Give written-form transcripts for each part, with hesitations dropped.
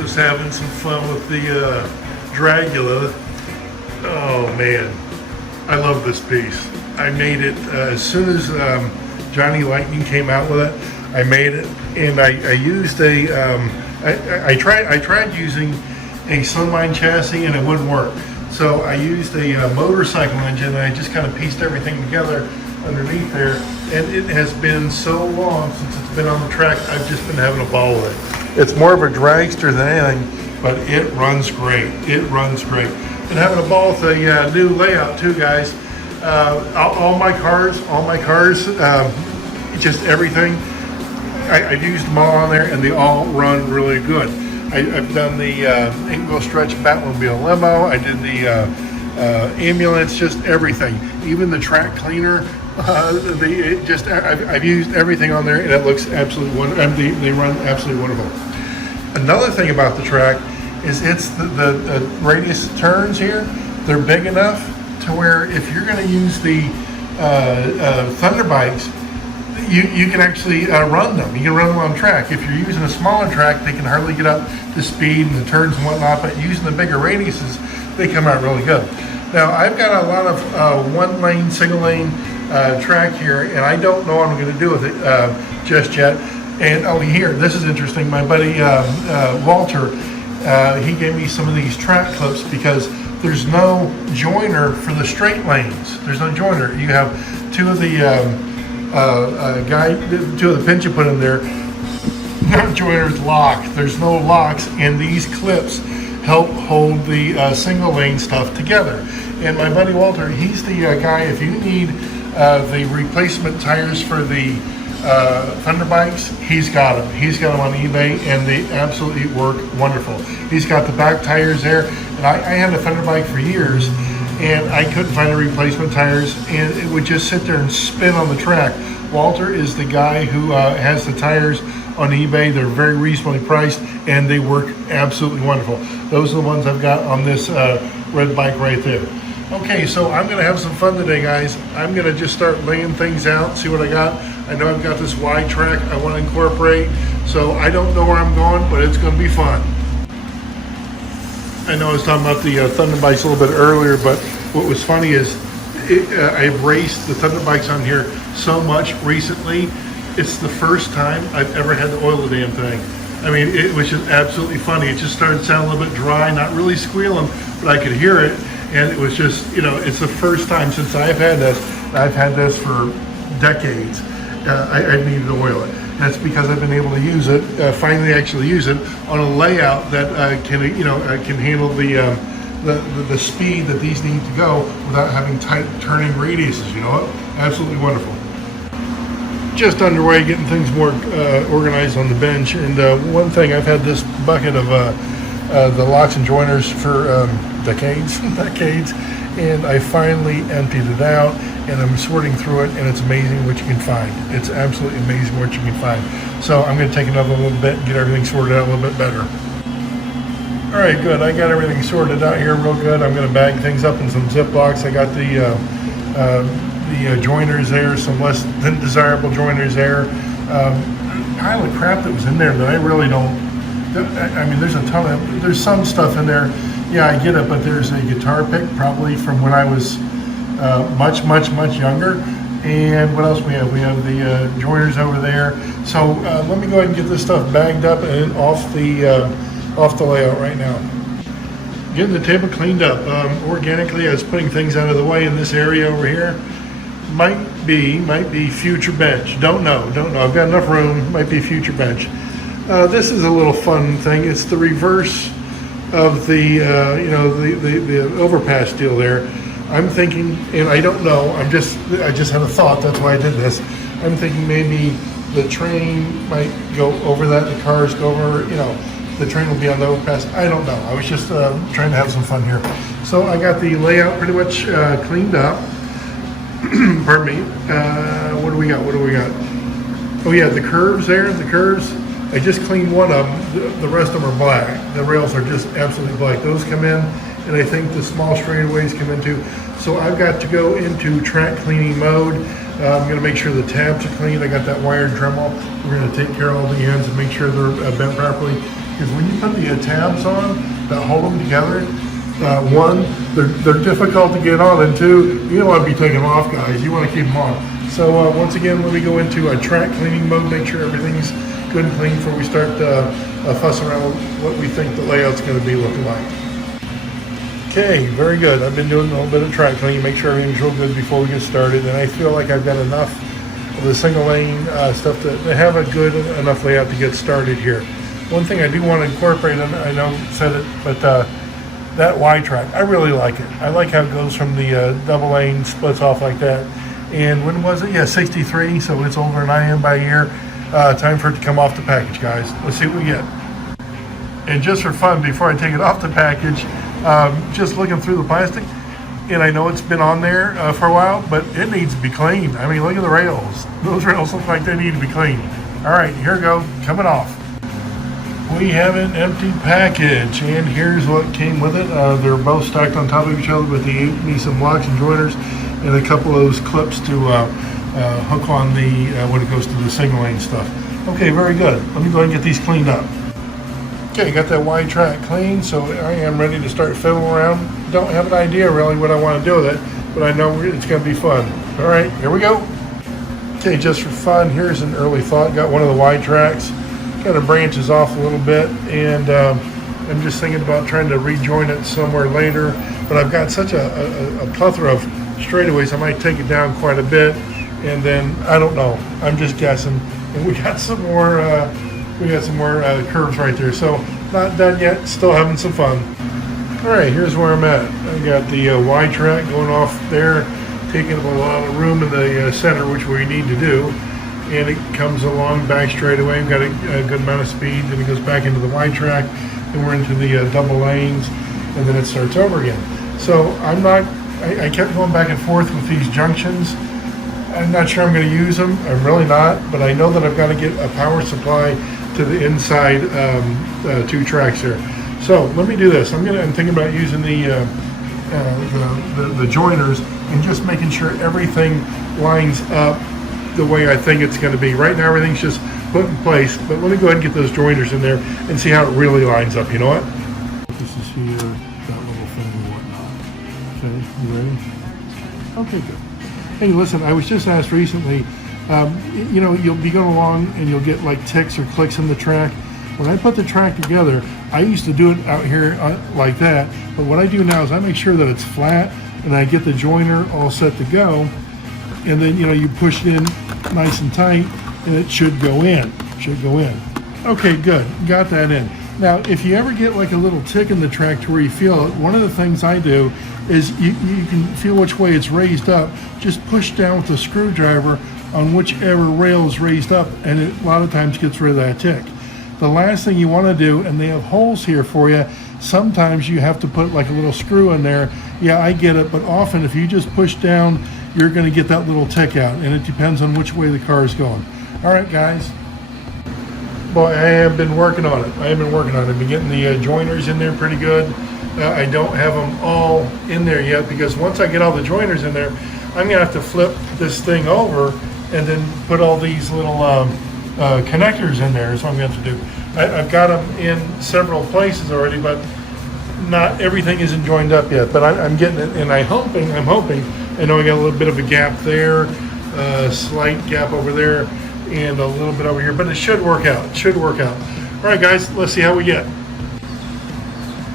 Just having some fun with the Dragula. Oh man, I love this piece. I made it as soon as Johnny Lightning came out with it. I made it, and I used a. I tried using a Sunline chassis, and it wouldn't work. So I used a motorcycle engine, and I just kind of pieced everything together underneath there. And it has been so long since it's been on the track. I've just been having a ball with it. It's more of a dragster than anything, but it runs great. It runs great. And having a ball with a new layout too, guys. All my cars, just everything. I've used them all on there, and they all run really good. I've done the eight-wheel stretch Batmobile limo. I did the ambulance, just everything. Even the track cleaner. I've used everything on there, and it looks absolutely wonderful. They run absolutely wonderful. Another thing about the track is it's the radius turns here. They're big enough to where if you're going to use the Thunder bikes, you can actually run them. You can run them on track. If you're using a smaller track, they can hardly get up to speed and the turns and whatnot, but using the bigger radiuses, they come out really good. Now, I've got a lot of one-lane, single-lane track here, and I don't know what I'm going to do with it just yet. And here, this is interesting. My buddy Walter, he gave me some of these track clips because there's no joiner for the straight lanes. There's no joiner. You have two of the pins you put in there. That joiner's locked. There's no locks, and these clips help hold the single lane stuff together. And my buddy Walter, he's the guy. If you need the replacement tires for the Thunder bikes, he's got them. He's got them on eBay, and they absolutely work wonderful. He's got the back tires there, and I had a Thunder bike for years, and I couldn't find the replacement tires, and it would just sit there and spin on the track. Walter is the guy who has the tires on eBay. They're very reasonably priced, and they work absolutely wonderful. Those are the ones I've got on this red bike right there. Okay, so I'm gonna have some fun today, guys. I'm gonna just start laying things out, see what I got. I know I've got this wide track I wanna incorporate, so I don't know where I'm going, but it's gonna be fun. I know I was talking about the Thunder bikes a little bit earlier, but what was funny is I've raced the Thunder bikes on here so much recently. It's the first time I've ever had to oil the damn thing. I mean, it was just absolutely funny. It just started sounding a little bit dry, not really squealing, but I could hear it. And it was just, it's the first time since I've had this. I've had this for decades. I needed to oil it. That's because I've been able to use it, finally actually use it on a layout that can handle the speed that these need to go without having tight turning radiuses. You know what? Absolutely wonderful. Just underway, getting things more organized on the bench. And one thing, I've had this bucket of the locks and joiners for decades, and I finally emptied it out, and I'm sorting through it, and it's amazing what you can find. It's absolutely amazing what you can find. So I'm going to take another little bit and get everything sorted out a little bit better. All right, good. I got everything sorted out here real good. I'm going to bag things up in some Ziplocs. I got the joiners there, some less than desirable joiners there. Pile of crap that was in there that I really don't. I mean, there's some stuff in there. Yeah, I get it, but there's a guitar pick probably from when I was much younger. And what else we have? We have the joiners over there. So let me go ahead and get this stuff bagged up and off the layout right now. Getting the table cleaned up. Organically, I was putting things out of the way in this area over here. Might be future bench. Don't know. I've got enough room. Might be future bench. This is a little fun thing. It's the reverse of the overpass deal there. I'm thinking, and I don't know. I just had a thought. That's why I did this. I'm thinking maybe the train might go over that. The cars go over. The train will be on the overpass. I don't know. I was just trying to have some fun here. So I got the layout pretty much cleaned up. Pardon me. What do we got? Oh yeah, the curves there. The curves. I just cleaned one of them. The rest of them are black. The rails are just absolutely black. Those come in, and I think the small straightaways come in too. So I've got to go into track cleaning mode. I'm going to make sure the tabs are clean. I got that wired Dremel. We're going to take care of all the ends and make sure they're bent properly. because when you put the tabs on that hold them together, one, they're difficult to get on, and two, you don't want to be taking them off, guys. You want to keep them on. So once again, let me go into a track cleaning mode, make sure everything's good and clean before we start fussing around with what we think the layout's going to be looking like. Okay, very good. I've been doing a little bit of track cleaning, make sure everything's real good before we get started, and I feel like I've got enough of the single lane stuff to have a good enough layout to get started here. One thing I do want to incorporate, and I know I said it, but that Y track, I really like it. I like how it goes from the double lane, splits off like that. And when was it? Yeah, 63, so it's older than I am by a year. Time for it to come off the package, guys. Let's see what we get. And just for fun, before I take it off the package, just looking through the plastic, and I know it's been on there for a while, but it needs to be cleaned. I mean, look at the rails. Those rails look like they need to be cleaned. All right, here we go, coming off. We have an empty package, and here's what came with it. They're both stacked on top of each other, but they gave me some locks and joiners and a couple of those clips to hook on the when it goes to the single lane stuff. Okay, very good. Let me go ahead and get these cleaned up. Okay, got that Y track clean, so I am ready to start fiddling around. Don't have an idea really what I want to do with it, but I know it's going to be fun. All right, here we go. Okay, just for fun, here's an early thought. Got one of the Y tracks, kind of branches off a little bit, and I'm just thinking about trying to rejoin it somewhere later, but I've got such a plethora of straightaways, I might take it down quite a bit, and then, I don't know, I'm just guessing. And we got some more curves right there, so not done yet, still having some fun. All right, here's where I'm at. I got the Y track going off there, taking up a lot of room in the center, which we need to do, and it comes along back straight away. We've got a good amount of speed, then it goes back into the Y track, then we're into the double lanes, and then it starts over again. So I kept going back and forth with these junctions. I'm not sure I'm going to use them. I'm really not, but I know that I've got to get a power supply to the inside two tracks here. So let me do this. I'm thinking about using the joiners and just making sure everything lines up the way I think it's going to be. Right now everything's just put in place, but let me go ahead and get those joiners in there and see how it really lines up. You know what? This is here, that little thing and whatnot. Okay, you ready? Okay, good. Hey, listen, I was just asked recently, you know, you'll be going along and you'll get like ticks or clicks in the track. When I put the track together, I used to do it out here like that, but what I do now is I make sure that it's flat and I get the joiner all set to go, and then, you know, you push it in nice and tight and it should go in, Okay, good, got that in. Now, if you ever get like a little tick in the track to where you feel it, one of the things I do is you can feel which way it's raised up. Just push down with a screwdriver on whichever rail is raised up, and it a lot of times gets rid of that tick. The last thing you want to do, and they have holes here for you, sometimes you have to put like a little screw in there. Yeah, I get it, but often if you just push down, you're going to get that little tick out, and it depends on which way the car is going. All right, guys. Boy, I have been working on it. I've been getting the joiners in there pretty good. I don't have them all in there yet, because once I get all the joiners in there, I'm going to have to flip this thing over and then put all these little connectors in there is what I'm going to have to do. I've got them in several places already, but not everything isn't joined up yet. But I'm getting it, and I'm hoping, I know I got a little bit of a gap there, a slight gap over there, and a little bit over here, but it should work out. All right, guys, let's see how we get.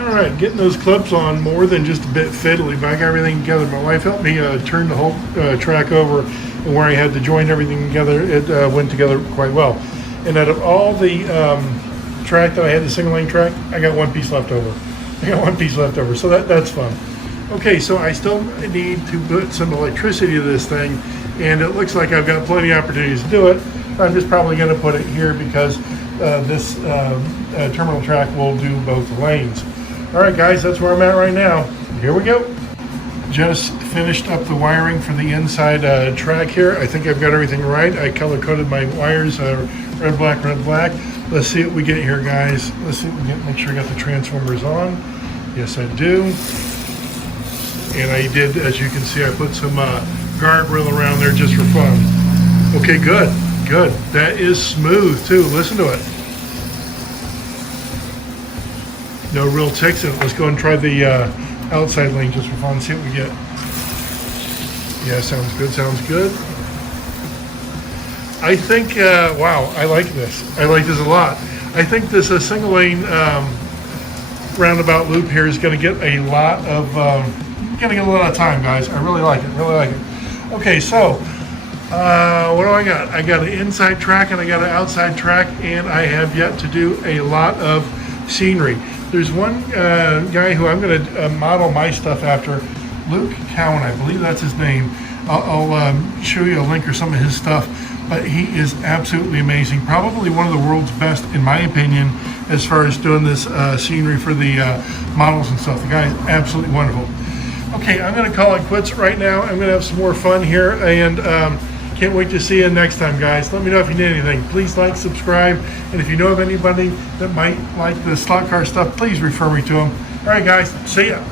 All right, getting those clips on more than just a bit fiddly, but I got everything together. My wife helped me turn the whole track over, and where I had to join everything together, it went together quite well. And out of all the track that I had, the single lane track, I got one piece left over. So that's fun. Okay, so I still need to put some electricity to this thing, and it looks like I've got plenty of opportunities to do it. I'm just probably going to put it here because this terminal track will do both lanes. All right, guys, that's where I'm at right now. Here we go. Just finished up the wiring for the inside track here. I think I've got everything right. I color-coded my wires, red, black. Let's see what we get here, guys. Let's see what we get. Make sure I got the transformers on. Yes, I do. And I did, as you can see, I put some guardrail around there just for fun. Okay, good. That is smooth, too. Listen to it. No real ticks in it. Let's go and try the outside lane just for fun. See what we get. Yeah, sounds good. Sounds good. I think, wow, I like this. I like this a lot. I think this single lane roundabout loop here is going to get a lot of time, guys. I really like it. Really like it. Okay, so what do I got? I got an inside track and I got an outside track, and I have yet to do a lot of scenery. There's one guy who I'm going to model my stuff after, Luke Cowan, I believe that's his name. I'll show you a link or some of his stuff, but he is absolutely amazing. Probably one of the world's best, in my opinion, as far as doing this scenery for the models and stuff. The guy is absolutely wonderful. Okay, I'm going to call it quits right now. I'm going to have some more fun here, and can't wait to see you next time, guys. Let me know if you need anything. Please like, subscribe, and if you know of anybody that might like the slot car stuff, please refer me to them. All right, guys, see ya.